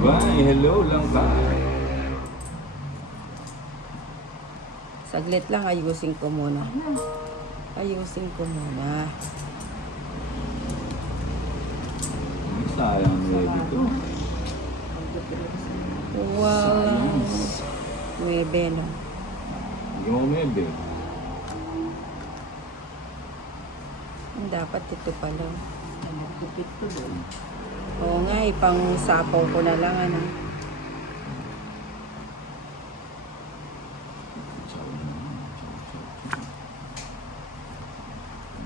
Bye, hello lang ba? Saglit lang, ayusin ko muna. Ayusin ko muna. Sayang ready to. Wow. 9, no? Yung maybe. Dapat ito pa lang. Nagdupit ko doon. Oo nga, ipang sapaw ko na lang, ano.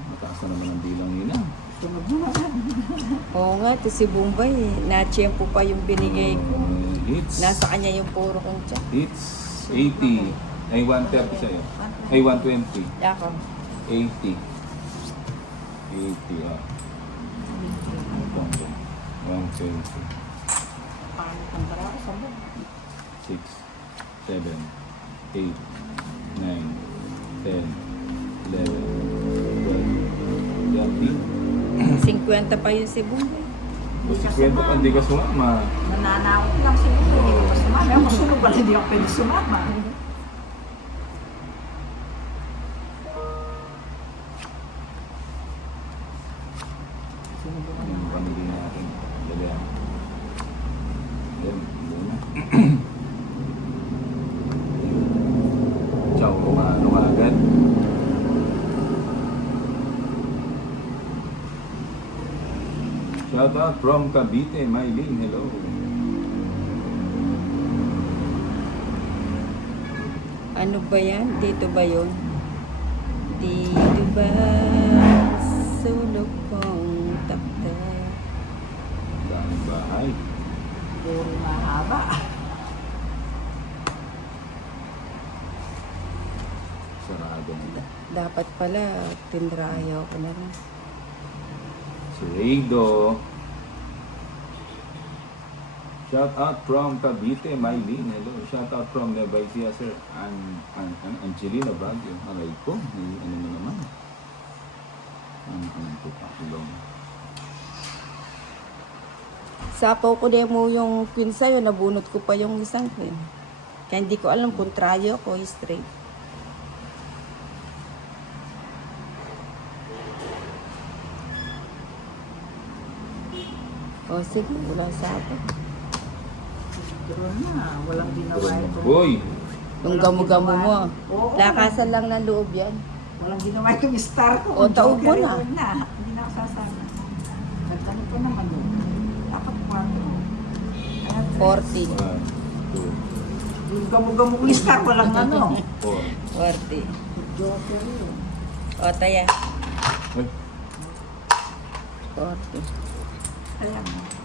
Mataas na naman ang bilang nila. Sunod mo na. Oo nga, ito si Bombay, na-tiyempo pa yung binigay ko. Hits. Nasa kanya yung puro kong tiyak. Hits. 80. Ay, 130 sa'yo. Ay, 120. Ako. 80. 80, ah. 120. Paano kang barako sa buwan? 6, 7, 8, 9, 10, 11, 12, 50 pa yun si Bombay. 13. 50 pa, hindi ka sumama. Nananakot lang siguro. Hindi ko pa sumama. Ako sunod pala hindi ako pwede sumama. Yung pamilya natin. Dali ah. Yan, muna. Ciao, kumano ka agad. Shout out from Cavite, Mylene, hello. Ano ba yan? Dito ba yun? Dito ba? Sulok kong takta. Daming bahay. Puro mahaba. Sarado nila. Dapat pala, tinrayaw ko na rin. Si Raido. Shout out from Cavite, Mylene. Hello. Shout out from Nueva Ecija, sir. Angelina Baguio. Aray ko. May ano na naman. Ano ko pa. Ilong. Sapaw ko demo yung queen sa'yo, nabunot ko pa yung isang queen. Kaya hindi ko alam kung trayo ko straight. O sige, wala sapaw. Siguro na. Walang ginawa ito. Boy! Yung gamo-gamo mo. Oo. Lakasan lang ng loob yan. Walang ginawa itong star ko. O, taob mo na. Hindi na ako sasama. Nagdano ko naman yun. Dapat 4. 40. 1, 2, Yung gamo-gamo kong star, walang ano. 4. 40. Joker yun. O, taya. Ay, 40. Alam mo.